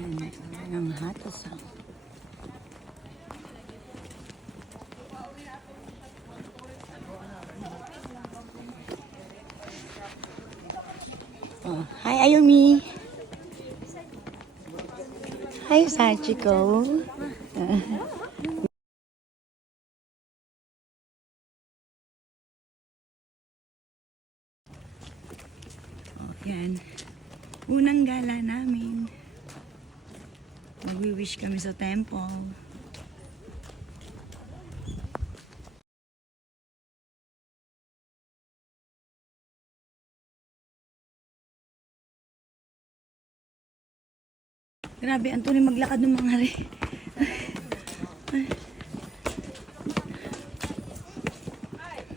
And ang hatasan. Oh, hi Ayumi. Hi Sachiko. Oh, yan. Unang gala namin. Magwi-wish kami sa temple. Grabe, ang tuloy maglakad ng mga rin.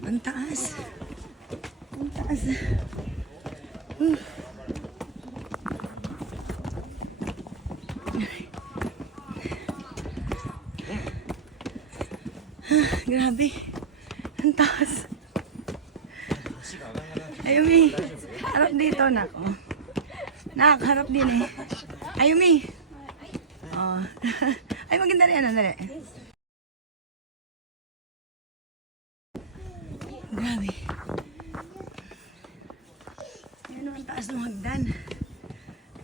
Ang taas. Ang taas. Grabe. Ang taas. Ayumi, harap dito na ako. Nakakaharap din eh. Ayumi. Oh. Ay, maganda rin. Ano, dali. Grabe. Ayan ang taas ng hagdan.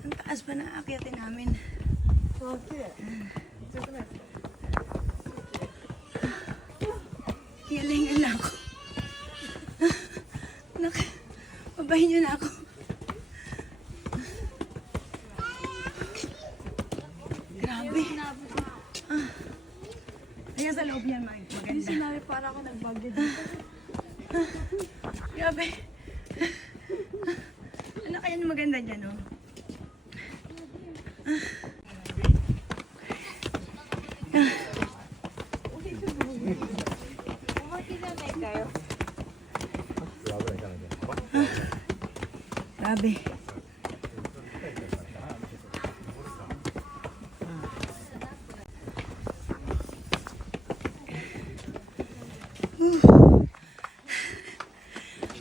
Ang taas pa na akyatin namin. Hiyalingan na ako. Babahin niyo na ako. Grabe. Ayan sa loob yan, maganda. Yung sinabi para ako nagbagyo dito. Grabe. Ano kaya yung maganda dyan, oh? Grabe.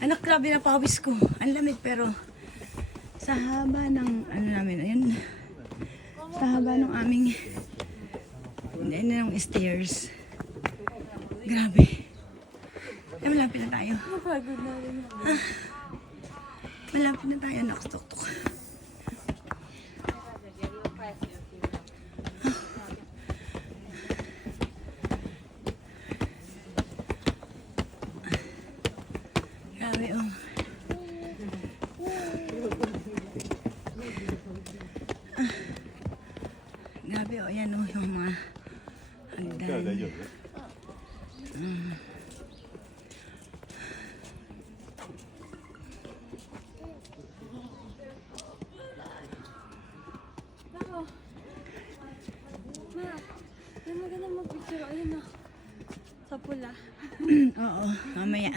Anak, grabe na pawis ko. Ang lamig pero sa haba ng ano namin, ayun. Sa haba ng aming ng stairs. Grabe. Ay, malapit na tayo. Napagod na rin. Malapit na tayo, nakustok-tok. Grabe, oh. Grabe, oh. Ayan, oh, yung mga hagdan. Yung maganda mag-picture. Ayun na. Sa pula. Oo, mamaya.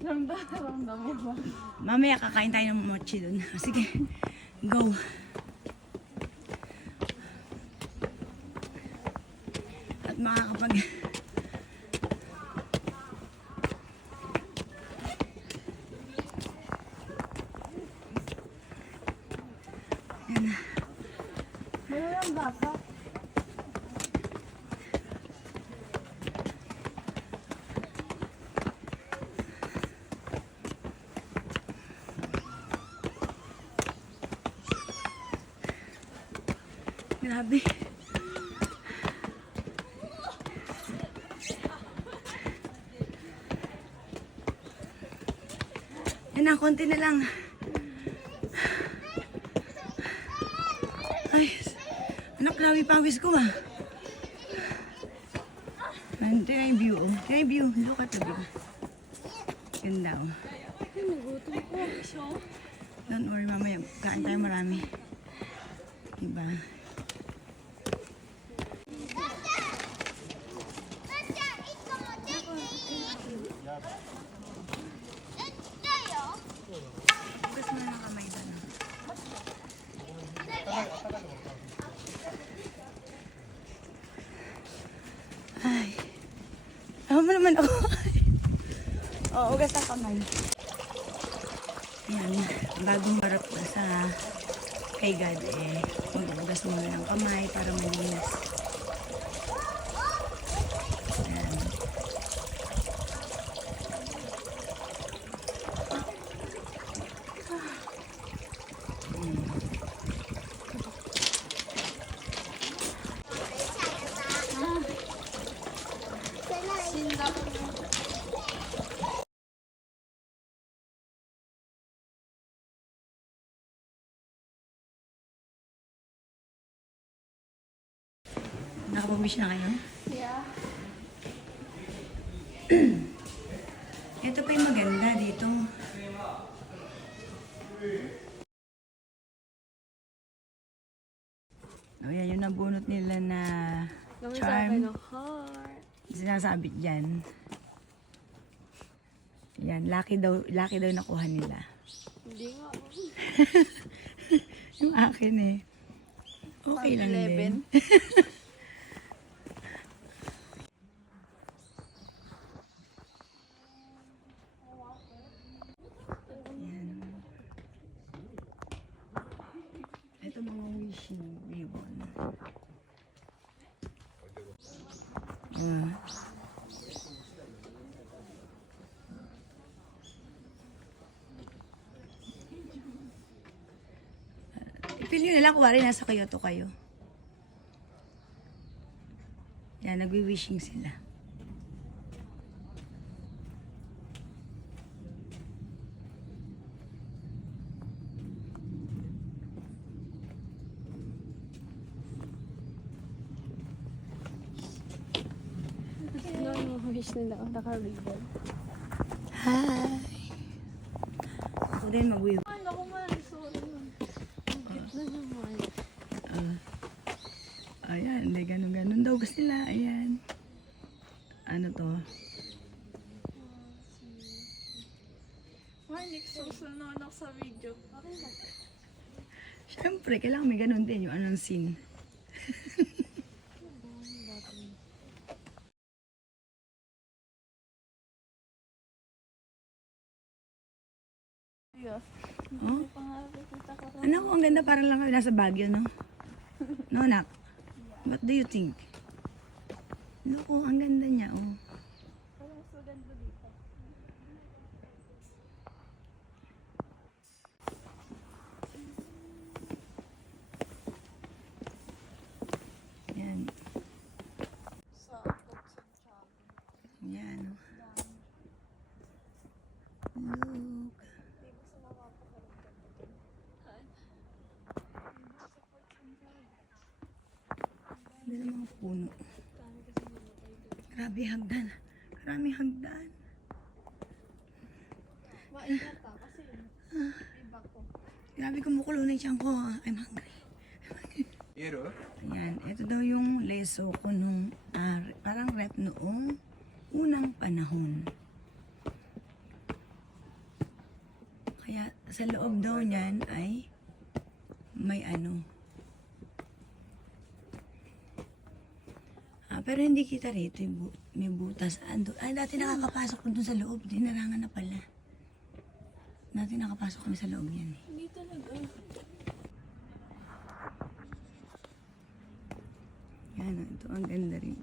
Ramdam mo ba? Mamaya kakain tayo ng mochi dun. Sige, go. At makakapag... Yan na. Meron ang baka. Grabe. Yan na, konti na lang. Ay, anak, grabe pawis ko ah. Tingnan yung view, oh. Tingnan yung view. Look at the view. Ganda, oh. Ay, nagutom ko. So, Don't worry, mamaya. Kain tayo marami. Diba? Hugas mo na ng kamay doon. Ay. Alam mo naman ako. Oo, hugas ang kamay. Ayan, bagong harap na sa kay God eh. Maghugas muna ng kamay para malinis. Ayan. Nakapag-wish na kayo? Yeah. Ito pa yung maganda dito. Oh, yan yung nabunot nila na Gawin sa akin charm. ng heart. Sinasabit dyan. Yan, lucky daw nakuha nila. Hindi nga. Yung akin eh. Okay lang 11. din. Yan. Ito mga wishing ribbon. I-feel nyo na lang, kuwari nasa Kyoto kayo. Yan, nagwi-wishing sila. Ano yung wish nila? Ang naka-ribbon. Hi! Ako din mag-wi. Ay, naku man. Sorry man. Ang cute na naman. Ayan, hindi ganun-ganun daw gusto nila. Ayan. Ano to? Ay, next social na anak sa video. Okay na. Siyempre, kailangan may ganun din yung anong scene. Oh? Anak ko, ang ganda parang lang kami nasa Baguio, no? No, anak? What do you think? Loko, ang ganda niya, oh. Yan. Yan, oh. Look. Ganda ng mga puno. Grabe hagdan. Maraming hagdan. Maingat ka kasi iba ko. Grabe kumukulo na yung tiyan ko. I'm hungry. Ayan, ito daw yung leso ko nung parang rep noong unang panahon. Kaya sa loob daw niyan ay may ano. Pero hindi kita rito, may butas. Ay, dati nakakapasok ko dun sa loob. Dinarangan na pala. Dati nakapasok kami sa loob yan eh. Hindi talaga. Yan, ito ang ganda rin.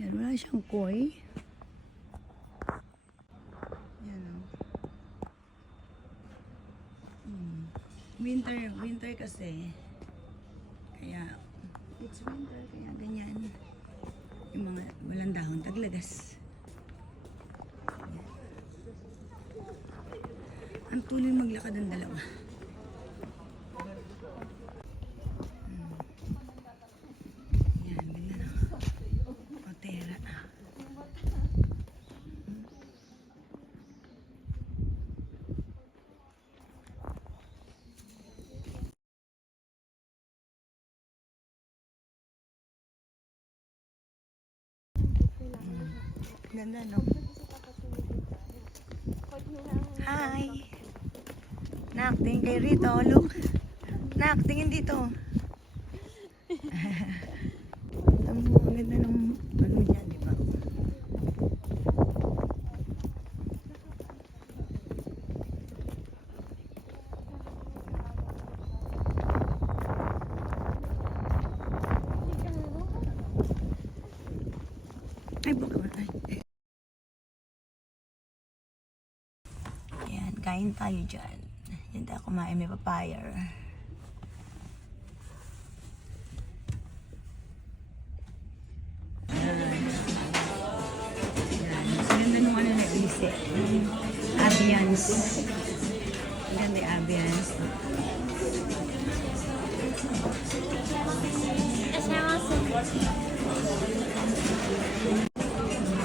Yan, wala siyang koi. Yan o. Winter kasi. Kaya, it's winter, kaya ganyan. Yung mga walang dahon, taglagas. Ang tuloy maglakad ang dalawa. Yan, ganda na. Otera. Ganda, no? Hi! Nak, tingin kayo rito. Look. Nak, tingin dito. Ang ganda ng ano niya, di ba? Ay, buka mo. Ay. Ayan, kain tayo dyan. Yan tayo kumain, may papayar. Ganda nung ano na isip. Ambience. Ganda yung ambience.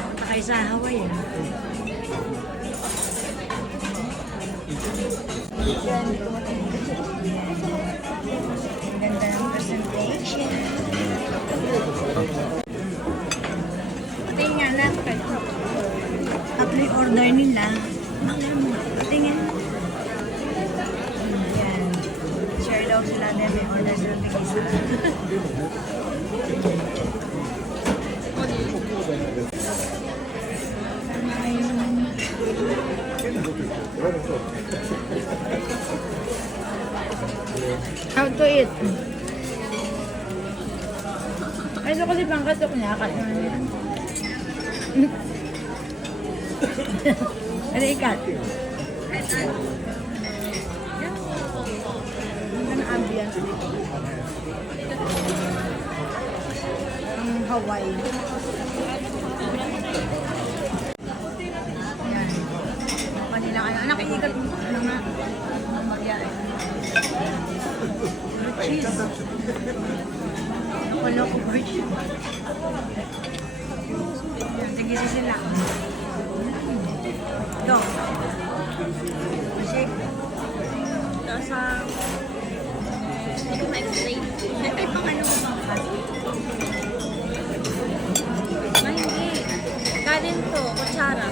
Punta kayo sa Hawaii. Ang ganda ng presentation. Tingnan na. Tatlo yung order nila. Magkano mo? Tingnan. Ayan. Share daw sila din. May order sila ng isa. How to eat? Ay, ito kasi pangkatok niya. Kasi ano ikat? Ang ambience dito. Ang Hawaii. Yan. Kanila ano. Anak, iikat mo. Ano nga? Magyari. Cheese. Loko-loko bird. Sige sila. Go. Shake. Nasa... Hindi ko ma-explain. Ay, pang ano mo bang Ay, hindi. Kanin to, kutsara.